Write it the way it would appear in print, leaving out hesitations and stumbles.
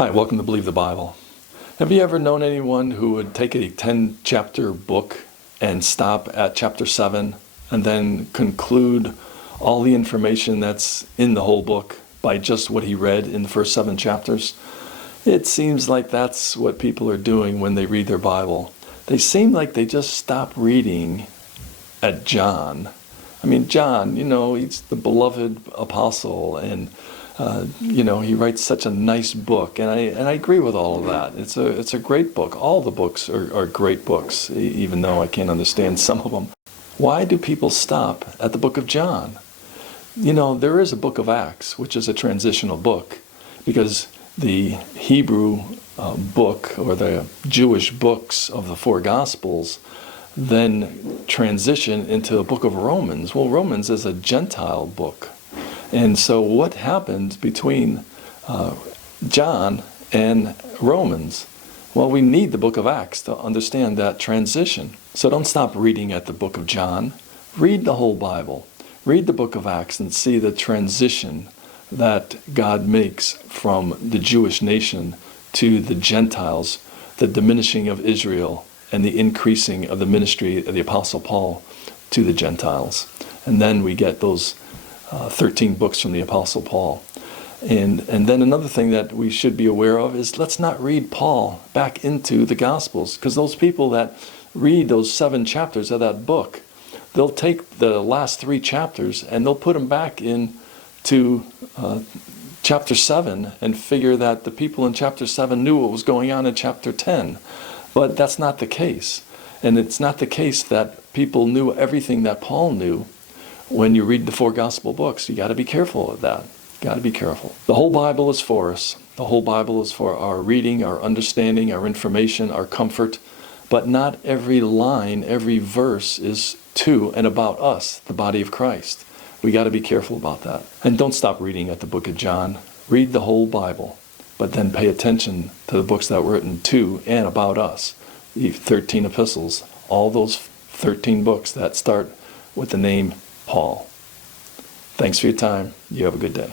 Hi, welcome to Believe the Bible. Have you ever known anyone who would take a 10-chapter book and stop at chapter 7 and then conclude all the information that's in the whole book by just what he read in the first 7 chapters? It seems like that's what people are doing when they read their Bible. They seem like they just stop reading at John. I mean, John, he's the beloved apostle, and he writes such a nice book, and I agree with all of that. It's a great book. All the books are great books, even though I can't understand some of them. Why do people stop at the book of John? There is a book of Acts, which is a transitional book, because the Hebrew book, or the Jewish books of the 4 Gospels, then transition into the book of Romans. Well, Romans is a Gentile book. And so what happened between John and Romans? Well, we need the book of Acts to understand that transition. So don't stop reading at the book of John. Read the whole Bible. Read the book of Acts and see the transition that God makes from the Jewish nation to the Gentiles, the diminishing of Israel, and the increasing of the ministry of the Apostle Paul to the Gentiles. And then we get those 13 books from the Apostle Paul. And then another thing that we should be aware of is, let's not read Paul back into the Gospels, because those people that read those 7 chapters of that book, they'll take the last 3 chapters and they'll put them back into chapter 7 and figure that the people in chapter 7 knew what was going on in chapter 10. But that's not the case. And it's not the case that people knew everything that Paul knew. When you read the 4 gospel books, you got to be careful of that. Got to be careful. The whole Bible is for us. The whole Bible is for our reading, our understanding, our information, our comfort. But not every line, every verse is to and about us, the body of Christ. We got to be careful about that. And don't stop reading at the book of John. Read the whole Bible, but then pay attention to the books that were written to and about us. The 13 epistles, all those 13 books that start with the name Paul. Thanks for your time. You have a good day.